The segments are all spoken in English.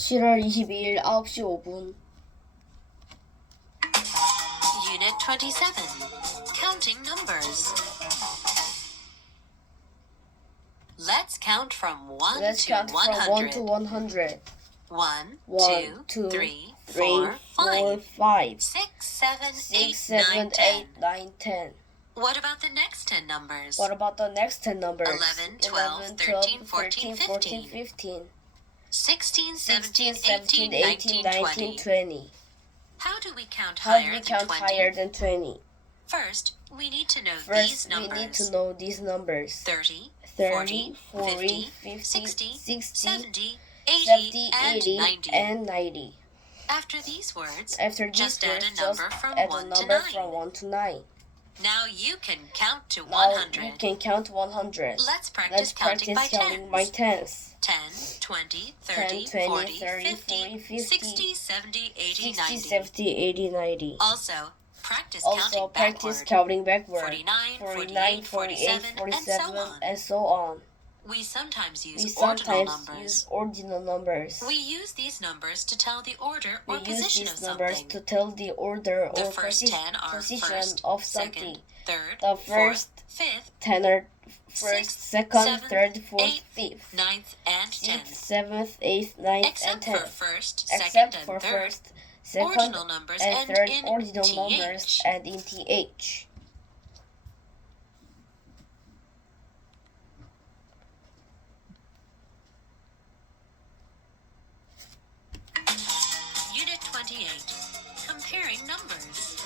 7월 22일 9시 5분. Unit 27. Counting numbers. Let's count from 1 Let's to count 100. from 1 to 100. 1, 1, 2, 2, 3, 3, 4, 4, 5, 5, 6, 7, 6, 8, 7, 9, 8, 10. 9, 10. What about the next 10 numbers? What about the next 10 numbers? 11, 12, 13, 14, 14, 15. 15. 16, 16, 17, 17, 18, 18, 19, 19, 20. 20. How do we count How do higher we than count 20? higher than 20? First, we need to know these First, we numbers. need to know these numbers. 30, 30, 40, 40, 50, 60, 60, 70, 80, 70, and 80, 90. and 90. After these words, After just these add words, a number just from add 1 a to number 9. from 1 to 9. Now you can count to Now 100. you can count 100. Let's practice counting by tens. 10, 20, 30, 10, 20, 40, 30, 50, 40, 50, 60, 70, 80, 60, 90. 70, 80, 90. Also, practice Also, practice counting backward. 49, 49, 48, 48, 47, 47, and and so on. We sometimes use We ordinal sometimes numbers. use ordinal numbers. We use these numbers to tell the order or We use position of these numbers something. to tell the order The or first 10 are position first, of second, something. third, The fourth, first fifth, 10 are first, sixth, second, seventh, third, fourth, eighth, fifth, ninth, and 6th, tenth. 7th, 8th, 9th, and Except 10th. for first, second, Except and for third, first, second, ordinal numbers and end third in ordinal th. numbers and in th. Unit 28. Comparing numbers.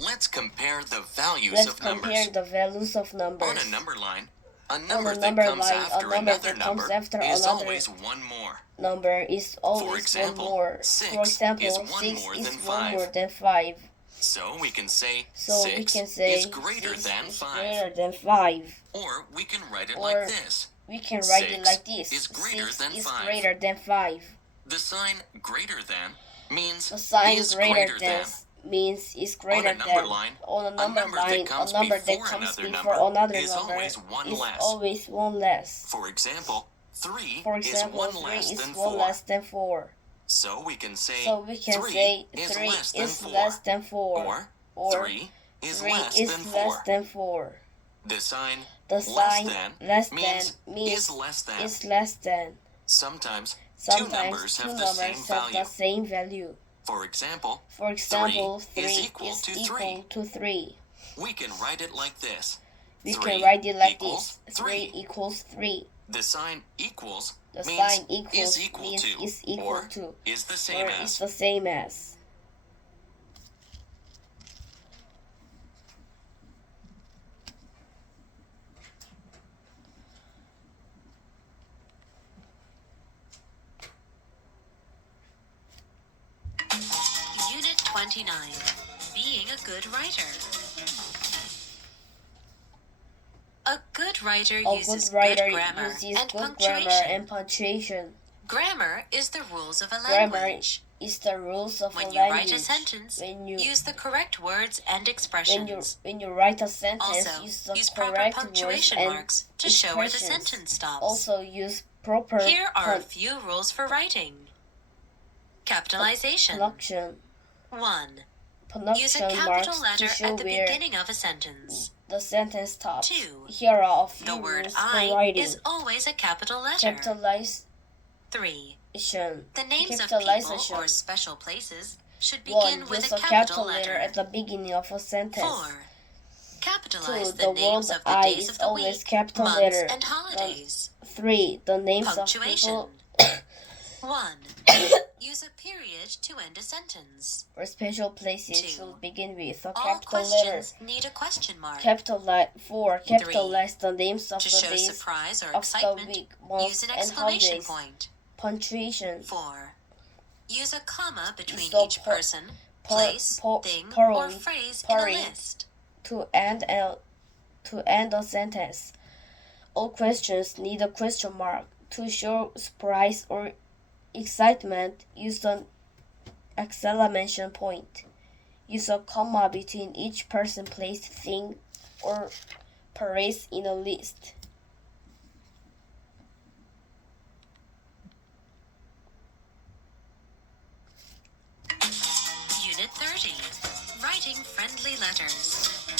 Let's compare the values Let's of compare numbers. the values of numbers. On a number line, a On number a that number comes line, after a number another that comes number after is another always one more. number is always example, one more. 6 For example, is one 6 more is than one 5. more than 5. So we can say So 6 we can say is greater 6 than is 5. greater than 5. Or we can write it Or like this. We can write it 6 like this. is greater 6 than is 5. greater than 5. The sign greater than means The sign is greater than means is greater On a number than. line, On a number that line, comes a number that before comes another before number another is number always one is less. always one less. For example, 3 For is example, one 3 less is than 1 4. less than 4. So we can say So we can 3 say is 3 less than is 4. less than 4. Or 3 is 3 less is than 4. less than 4. The sign The sign less than means is less than. is less than. Sometimes Sometimes two numbers two have the numbers same have value. the same value. For example, For example, 3 3 is equal to 3. to 3. We can write it like this. We 3 can write it like equals this. 3 equals 3. The sign equals The means sign equals is equal means to is equal or to is the same or as. is the same as. Unit 29. Being a good writer. A good writer A uses good writer good grammar uses and good punctuation. grammar and punctuation. Grammar is the rules of a Grammar language. is the rules of When a you language. write a sentence, When you use the correct words and expressions. when you write a sentence, Also, use the use proper correct words punctuation and marks to show where the expressions. sentence stops. Also use proper Here are a few rules for writing. Capitalization. punction 1. Use a punction capital marks letter to show at the where beginning of a sentence. the sentence stops. 2. Here are a few The word rules for I writing. is always a capital letter. Capitalization. 3. The names of people Capitalization. or special places should 1. begin with Use a capital letter. at the beginning of a sentence. 4. Capitalize 2. the The names word of the I days is of the always week, capital months, letter. and holidays. 3. The names of Punctuation. people 1. Use a period to end a sentence. or special places 2. should begin with a All capital letter. questions need a question mark. 4. Capitalize the names of To the show days surprise or of the excitement, week, use months, an and exclamation holidays. point. Punctuation. 4. Use a comma between So each person, par- place, par- thing, or parry- phrase parry. in a list. to end a sentence. All questions need a question mark. To show surprise or excitement, use an exclamation point. Use a comma between each person, place, thing, or phrase in a list. friendly letters.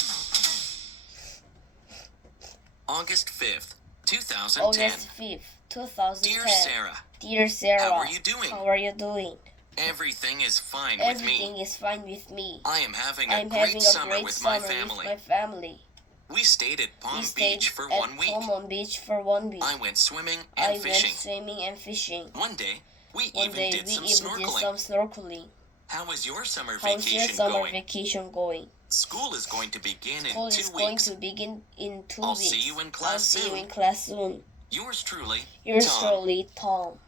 August 5th, 2010. August 5th, 2010. Dear Sarah, Dear Sarah, how are you doing? How are you doing? Everything is fine with Everything me. is fine with me. I am having I'm a having great a summer great with summer my family. with my family. We stayed at Palm We stayed Beach for at 1 week. Palm Beach for 1 week. I went swimming I and fishing. went swimming and fishing. One day, we One even day did we some even did snorkeling. some snorkeling. How was your summer How's your vacation summer going? vacation going? School is going to begin School in is 2 going weeks. to begin in 2 I'll weeks. see you in I'll class see you soon. in class soon. Yours truly, Yours Tom. truly, Tom.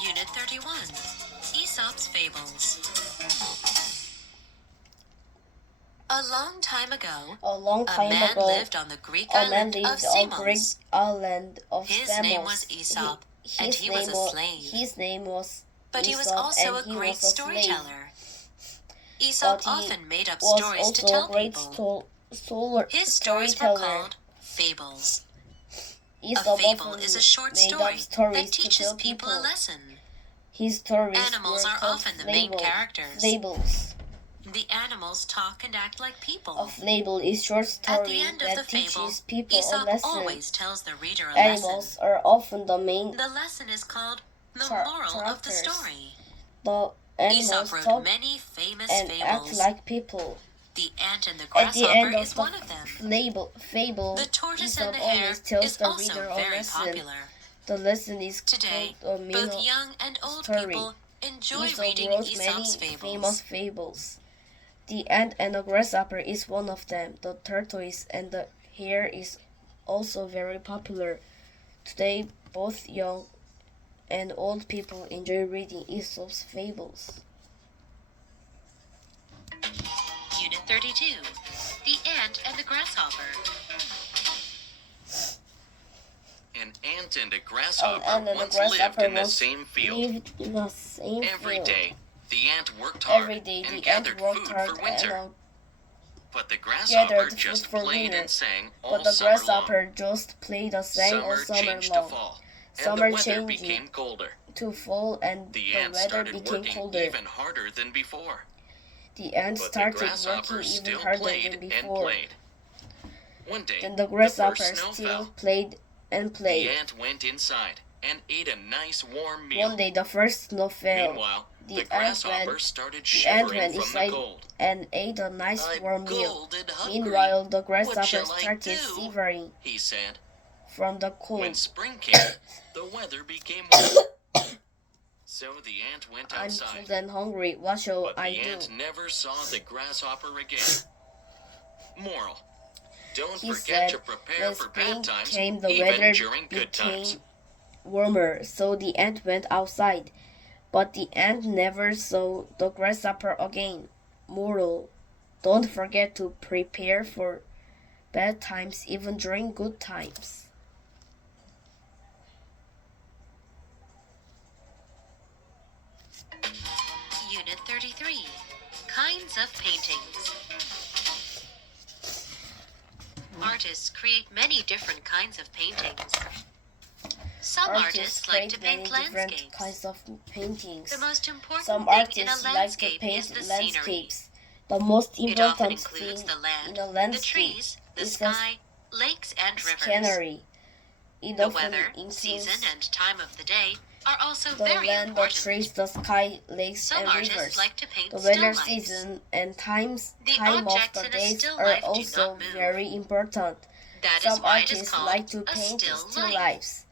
Unit 31. Aesop's Fables. A long time ago, A long a time man ago, lived on the Greek a man island of lived on Greek Samos. island of His Samos. name was Aesop, and he was a slave. His name was But he was Aesop, also a and he great was a slave. storyteller. Aesop But he often made up Was stories to also tell a great people. His stories were storyteller. called fables. Aesop A fable often is a short made story up stories that to teaches tell people a lesson. His stories Animals were are called often the main characters. fables. The animals talk and act like people. A fable is short At story the end of that the fable, teaches people a Aesop lesson. always tells the reader a Animals lesson. are often the main. The lesson is called the moral of the characters. story. The animals Aesop wrote talk many famous and act fables. like people. The ant and the At the end grasshopper of is the one of them. fable, The tortoise Aesop and the hare always tells is the also reader a very lesson. popular. The lesson is Today, called a both moral young and old story. people enjoy Aesop reading wrote Aesop's many fables. famous fables. The ant and the grasshopper is one of them. The tortoise and the hare is also very popular. Today, both young and old people enjoy reading Aesop's fables. Unit 32. The Ant and the Grasshopper. An ant and a grasshopper And the once lived grasshopper in the was same field. lived in the same Every field. day, the ant worked hard Every day and the ant gathered worked food hard for winter. and But the grasshopper gathered food just for played winter. and sang all But the summer long. grasshopper just played a sang all Summer summer changed to long. fall, and Summer the weather changed became colder. to fall and The the ant weather started became working colder. even harder than before. The ant But the started grasshopper working even still harder played than and before. played. One day, Then the the grasshopper first snow still fell. played and The played. ant went inside and ate a nice warm meal. One day the first snow fell. Meanwhile, the the ant grasshopper went- started The ant shivering went from the inside cold. and ate a nice I'm warm meal. cold and hungry, Meanwhile, the grasshopper shall I started do? shivering he said. from the When cold. spring came, the weather became warm. So the ant went I'm outside. cold and hungry. What shall But I the do? ant never saw the grasshopper again. Moral: don't He forget said, to prepare when for spring bad times, came, the even weather during good times. became warmer, so the ant went outside. But the ant never saw the grasshopper again. Moral: don't forget to prepare for bad times even during good times. Unit 33. Kinds of paintings. Artists create many different kinds of paintings. Some artists like to create paint many different landscapes. kinds of paintings. The most important Some thing in a artists like to landscape paint is the scenery. landscapes. The most It often important includes thing the land, in a the landscape trees, the is sky, lakes, and the rivers. scenery. It The often weather, includes season, and time of the day are also the very land, the important. trees, the sky, lakes, Some and artists rivers. like to paint The still weather, lifes. season, and time The of objects the in a days still are life do also not move. very important. That is Some why it is artists called like to a paint still life. lives.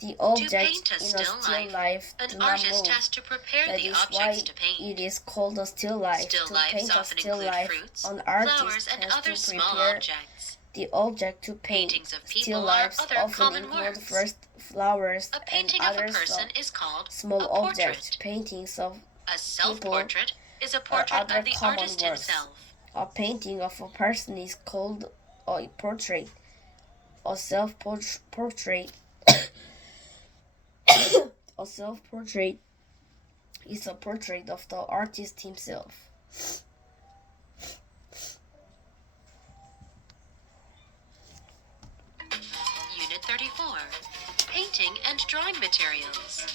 The To objects paint a in a still still life An do not artist move. has to prepare That the is objects why to paint. it is called a still life. Still To lifes paint a often still include life, fruits, an flowers, artist and has other to small prepare objects. the object to paint. Paintings of Still people are lives other often common include works. first flowers A and painting of a other person is called small a objects. portrait. Paintings of A self-portrait is a portrait other of the common artist works. himself. A painting of a person is called a portrait. A self-portrait a self-portrait is a portrait of the artist himself. drawing materials.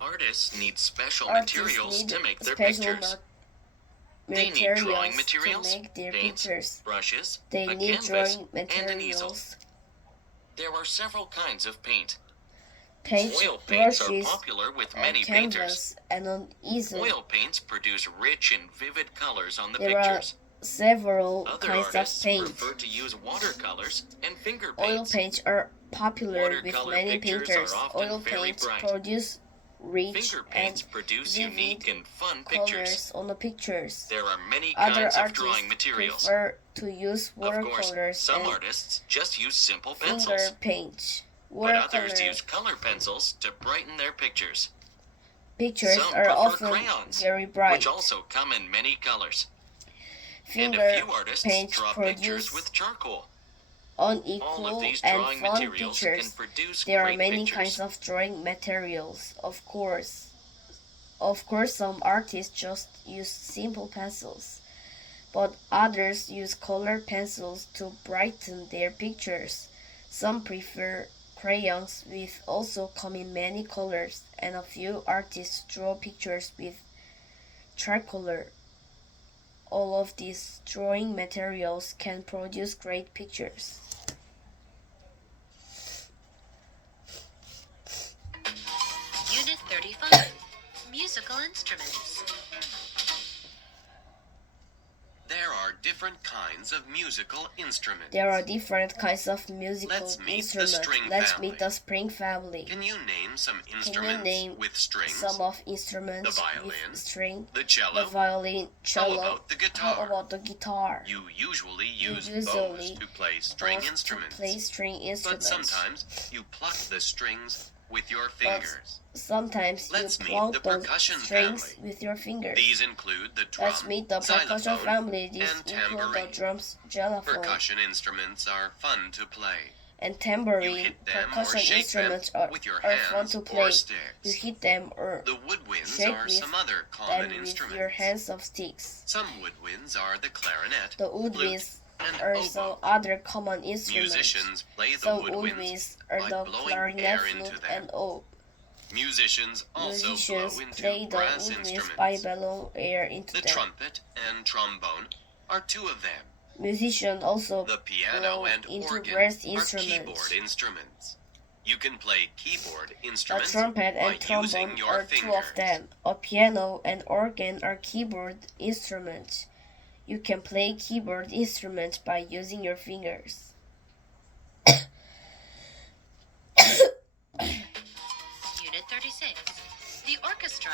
Artists need special Artists materials need to make their special pictures. They need drawing materials materials, to make their paints, pictures. brushes, They a need canvas, drawing and an easel. materials. There are several kinds of paint. Paint, Oil paints are brushes, popular with a many painters. canvas, and an easel. Oil paints produce rich and vivid colors on the There are pictures. several Other kinds of artists paint. prefer to use watercolors and finger Oil paints. paints are popular with Watercolor many pictures painters. are often Oil very paints bright. produce rich Finger and paints produce vivid unique and fun pictures. colors on the pictures. There are many Other kinds of artists drawing materials. prefer to use Of course, watercolors some and artists just use simple finger pencils, paint. but others Watercolor use color pencils to brighten their pictures, pictures Some are prefer often crayons, very bright. which also come in many colors. And Finger a few artists paint draw produce pictures with charcoal. unequal All of these and drawing fun materials can pictures. produce There are great many pictures. kinds of drawing materials, of course. Of course, some artists just use simple pencils, but others use colored pencils to brighten their pictures. Some prefer crayons, which also come in many colors, and a few artists draw pictures with charcoal. All of these drawing materials can produce great pictures. Unit 35. Musical instruments. There are different kinds of musical instruments. There are different kinds of musical Let's meet the instruments. string Let's family. meet the string family. Can you name some Can you instruments name with strings? some of instruments The violin, with string? The The cello? violin, cello. How about the How guitar? about the guitar? You usually use usually bows to play string Both instruments. To play string But instruments. sometimes you pluck the strings with your fingers. Sometimes Let's you meet plunk the the percussion strings family. with your fingers. These include the drum, Let's meet the percussion xylophone, family. These and include the tambourine. drums, xylophone, Percussion instruments are fun to play. and You tambourine. hit them or Percussion shake them instruments are with your fun hands to or play. sticks. You hit them or The woodwinds shake are with some other them common with instruments. your hands of sticks. Some woodwinds are the clarinet, The flute, woodwinds and are oboe. some other common instruments. Musicians play the Some woodwinds woodwinds are by the blowing clarinet, air into flute, them. and oboe. Musicians also Musicians blow into play the brass woodwinds by instruments. blowing air into The them. trumpet and trombone are two of them. Musicians also The piano blow and into organ brass are instruments. keyboard instruments. You can play keyboard A instruments trumpet by and trombone using your are fingers. two of them. A piano and organ are keyboard instruments. You can play keyboard instruments by using your fingers. Unit 36. The orchestra.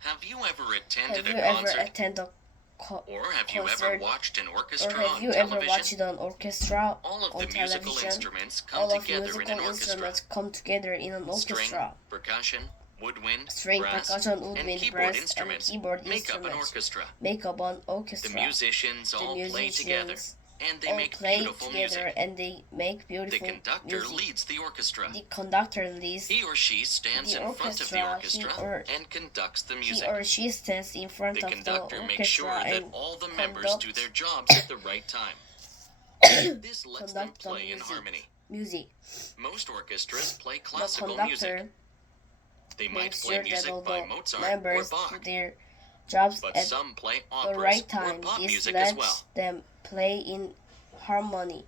Have you ever Have attended you a ever concert? attended a Or have you ever concert? watched an Or orchestra have on you ever television? watched an orchestra All of on the musical television? instruments come All of together in musical an orchestra. instruments come together in an String, orchestra. percussion, woodwind, String, brass, percussion, and woodwind, keyboard brass, and instruments keyboard make up an instruments orchestra. make up an The orchestra. musicians all play together, musicians and they all make play beautiful together music. and they make The beautiful conductor music. leads the orchestra. The conductor leads. He or she stands the in front of the orchestra, orchestra and conducts the He music. or she stands in front The of the conductor makes sure orchestra that and all the members do their conducts jobs at the right time. This lets them conduct the play in music. harmony. music. Most orchestras play The classical music. conductor They might makes play sure that music all by the Mozart or members do Bach, their jobs but at some play the operas right or time. pop This music as lets well. them play in harmony.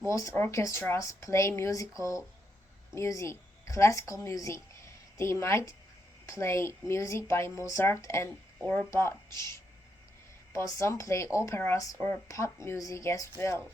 Most orchestras play classical music. They might play music by Mozart and or Bach, but some play operas or pop music as well.